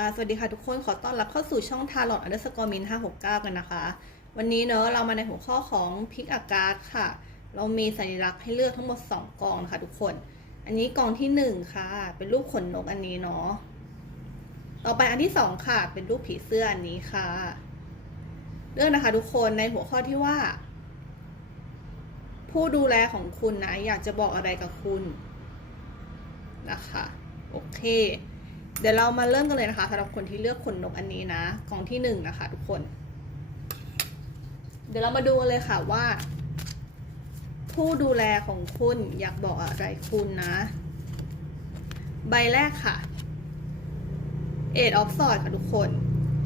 ค่ะ สวัสดีค่ะทุกคน ขอต้อนรับเข้าสู่ช่องทาร์ลอตอันเดอร์สกอร์มิน569กันนะคะ วันนี้เนอะเรามาในหัวข้อของพิกอากาศค่ะ เรามีสัญลักษณ์ให้เลือกทั้งหมด 2กองนะคะทุกคน อันนี้กองที่ 1 ค่ะ เป็นรูปขนนกอันนี้เนาะ ต่อไปอันที่ 2 ค่ะ เป็นรูปผีเสื้ออันนี้ค่ะ เลือกนะคะทุกคนในหัวข้อที่ว่า ผู้ดูแลของคุณนะ อยากจะบอกอะไรกับคุณนะคะ โอเค เดี๋ยวเรามาเริ่มกันเลยนะคะสำหรับคนที่เลือกขนนกอันนี้นะกองที่หนึ่งนะคะ ทุกคน เดี๋ยวเรามาดูกันเลยค่ะว่า ผู้ดูแลของคุณอยากบอกอะไรคุณนะ ใบแรกค่ะ Eight of Swords ค่ะทุกคน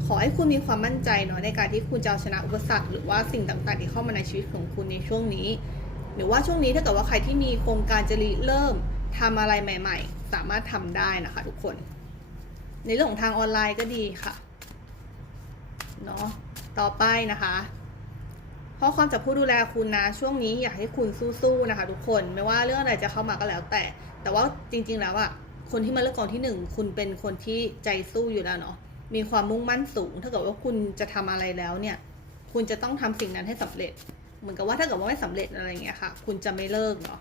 ขอให้คุณมีความมั่นใจเนาะในการที่คุณจะเอาชนะอุปสรรคหรือว่าสิ่งต่างๆ ที่เข้ามาในชีวิตของคุณในช่วงนี้ หรือว่าช่วงนี้ถ้าเกิดว่าใครที่มีโครงการจะริเริ่มทำอะไรใหม่ ๆ สามารถทำได้นะคะ ทุกคน ในเรื่องของทางออนไลน์ก็ดีค่ะเนาะต่อไปนะคะข้อความจากผู้ดูแลคุณนะ ช่วงนี้อยากให้คุณสู้ๆนะคะทุกคนไม่ว่าเรื่องอะไรจะเข้ามาก็แล้วแต่ แต่ว่าจริงๆแล้วอะคนที่มาเลือกกองที่หนึ่งคุณเป็นคนที่ใจสู้อยู่แล้วเนาะมีความมุ่งมั่นสูง ถ้าเกิดว่าคุณจะทำอะไรแล้วเนี่ย คุณจะต้องทำสิ่งนั้นให้สำเร็จ เหมือนกับว่าถ้าเกิดว่าไม่สำเร็จอะไรเงี้ยค่ะ คุณจะไม่เลิกเนาะ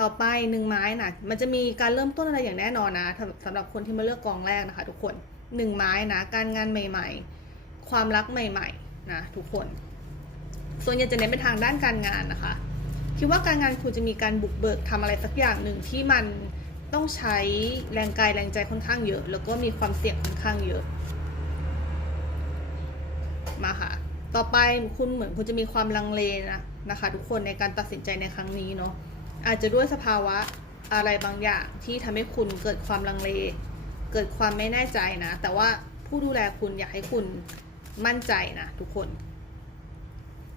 ต่อไปหนึ่งไม้นะมันจะมีการเริ่มต้นอะไรอย่างแน่นอนนะสำหรับคนที่มาเลือกกองแรกนะคะ ทุกคนหนึ่งไม้นะการงานใหม่ ๆ ความรักใหม่ๆนะทุกคน ส่วนใหญ่จะเน้นไปทางด้านการงานนะคะคิดว่าการงานคุณจะมีการบุกเบิกทำอะไรสักอย่างหนึ่งที่มันต้องใช้แรงกายแรงใจค่อนข้างเยอะ แล้วก็มีความเสี่ยงค่อนข้างเยอะมาค่ะ ต่อไปคุณเหมือนคุณจะมีความลังเลนะนะคะ ทุกคนในการตัดสินใจในครั้งนี้เนาะ อาจจะด้วยสภาวะอะไรบางอย่างที่ทำให้คุณเกิดความลังเล เกิดความไม่แน่ใจนะ แต่ว่าผู้ดูแลคุณอยากให้คุณมั่นใจนะทุกคน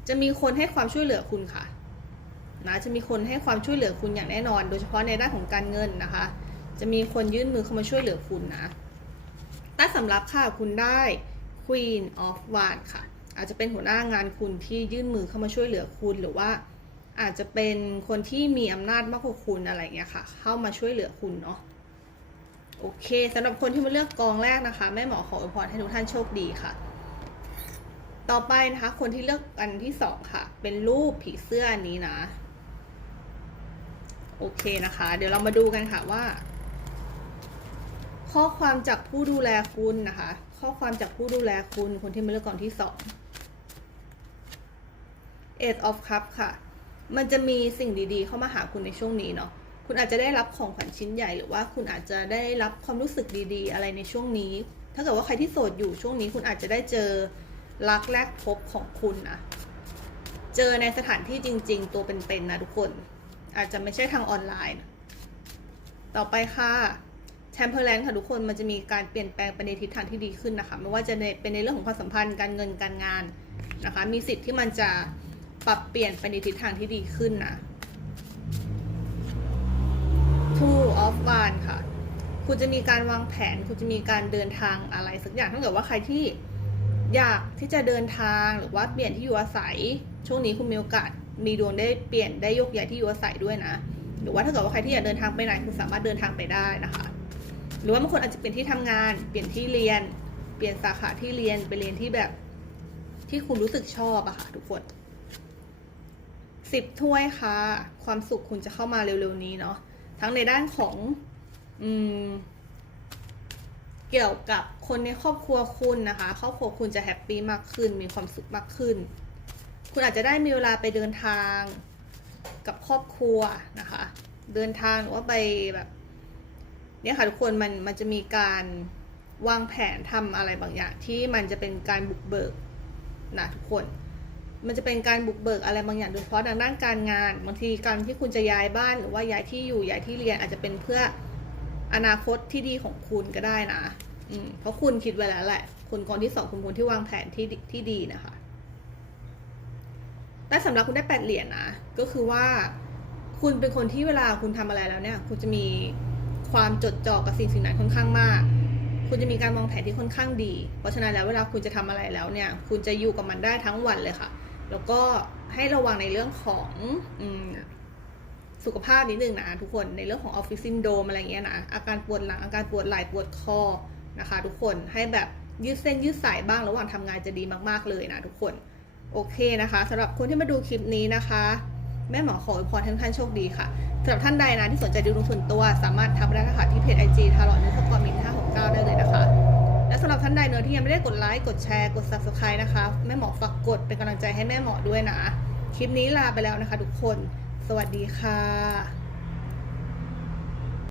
จะมีคนให้ความช่วยเหลือคุณค่ะนะจะมีคนให้ความช่วยเหลือคุณอย่างแน่นอน โดยเฉพาะในด้านของการเงินนะคะ จะมีคนยื่นมือเข้ามาช่วยเหลือคุณนะถ้าสำหรับค่ะคุณได้ Queen of Wands ค่ะ อาจจะเป็นหัวหน้างานคุณที่ยื่นมือเข้ามาช่วยเหลือคุณหรือว่า อาจจะเป็นคนที่มีอำนาจมากกว่าคุณอะไรเงี้ยค่ะ เข้ามาช่วยเหลือคุณเนาะโอเคสำหรับคนที่มาเลือกกองแรกนะคะแม่หมอขออวยพรให้ทุกท่านโชคดีค่ะ ต่อไปนะคะ คนที่เลือกอันที่สองค่ะ เป็นรูปผีเสื้ออันนี้นะ โอเคนะคะ เดี๋ยวเรามาดูกันค่ะว่า ข้อความจากผู้ดูแลคุณนะคะ ข้อความจากผู้ดูแลคุณ คนที่มาเลือกกองที่สอง Eight of Cup ค่ะ มันจะมีสิ่งดีๆ เข้ามาหาคุณในช่วงนี้เนาะคุณอาจจะได้รับของขวัญชิ้นใหญ่หรือว่าคุณอาจจะได้รับความรู้สึกดีๆ อะไรในช่วงนี้ ถ้าเกิดว่าใครที่โสดอยู่ช่วงนี้คุณอาจจะได้เจอรักแรกพบของคุณนะเจอในสถานที่จริง ๆ ตัวเป็นๆนะทุกคน อาจจะไม่ใช่ทางออนไลน์ ต่อไปค่ะแชมเปอร์แลนด์ค่ะทุกคนมันจะมีการเปลี่ยนแปลงไปในทิศทางที่ดีขึ้นนะคะ ไม่ว่าจะเป็นในเรื่องของความสัมพันธ์การเงินการงานนะคะ มีสิทธิ์ที่มันจะ ปรับเปลี่ยนไปในทิศทางที่ดีขึ้นนะ Two of Wands ค่ะ คุณจะมีการวางแผน คุณจะมีการเดินทางอะไรสักอย่างถ้าเกิดว่าใครที่อยากที่จะเดินทางหรือว่าเปลี่ยนที่อยู่อาศัย ช่วงนี้คุณมีโอกาสมีดวงได้เปลี่ยนได้ยกย้ายที่อยู่อาศัยด้วยนะ หรือว่าถ้าเกิดว่าใครที่อยากเดินทางไปไหนคุณสามารถเดินทางไปได้นะคะ หรือว่าบางคนอาจจะเปลี่ยนที่ทำงาน เปลี่ยนที่เรียน เปลี่ยนสาขาที่เรียนไปเรียนที่แบบที่คุณรู้สึกชอบอะค่ะทุกคน สิบถ้วยค่ะ ความสุขคุณจะเข้ามาเร็วๆนี้เนาะทั้งในด้านของอืมเกี่ยวกับคนในครอบครัวคุณนะคะ ครอบครัวคุณจะแฮปปี้มากขึ้น มีความสุขมากขึ้น คุณอาจจะได้มีเวลาไปเดินทางกับครอบครัวนะคะ เดินทางหรือว่าไปแบบเนี่ยค่ะทุกคนมันมันจะมีการวางแผนทำอะไรบางอย่างที่มันจะเป็นการบุกเบิกนะทุกคน มันจะเป็นการบุกเบิกอะไรบางอย่างโดยเฉพาะทางด้านการงาน บางทีการที่คุณจะย้ายบ้านหรือว่าย้ายที่อยู่ย้ายที่เรียนอาจจะเป็นเพื่ออนาคตที่ดีของคุณก็ได้นะอืมเพราะคุณคิดไว้แล้วแหละคุณคนที่สองคุณคนที่วางแผนที่ที่ดีนะคะแต่สำหรับคุณได้แปดเหรียญนะก็คือว่า คุณเป็นคนที่เวลาคุณทำอะไรแล้วเนี่ย คุณจะมีความจดจ่อกับสิ่งสิ่งนั้นค่อนข้างมาก คุณจะมีการวางแผนที่ค่อนข้างดี เพราะฉะนั้นแล้วเวลาคุณจะทำอะไรแล้วเนี่ย คุณจะอยู่กับมันได้ทั้งวันเลยค่ะ แล้วก็ให้ระวังในเรื่องของอสุขภาพนิดนึงนะทุกคนในเรื่องของออฟฟิศซินโดมอะไรเงี้ยนะอาการปวดหลังอาการปวดไหล่ปวดคอนะคะ ทุกคนให้แบบยืดเส้นยืดสายบ้างระหว่างทำงานจะดีมากๆเลยนะทุกคนโอเคนะคะสำหรับคนที่มาดูคลิปนี้นะคะแม่หมอขออวยพรให้ทุกท่านโชคดีค่ะสำหรับท่านใดนะที่สนใจดูดวงส่วนตัว สามารถทักได้ค่ะที่เพจไอจีทารอนนุสกอร์มิ 9 ได้เลยนะคะ และสำหรับท่านใดเนื้อที่ยังไม่ได้กดไลค์ กดแชร์ กด subscribe นะคะ แม่หมอฝากกดเป็นกำลังใจให้แม่หมอด้วยนะ คลิปนี้ลาไปแล้วนะคะทุกคน สวัสดีค่ะ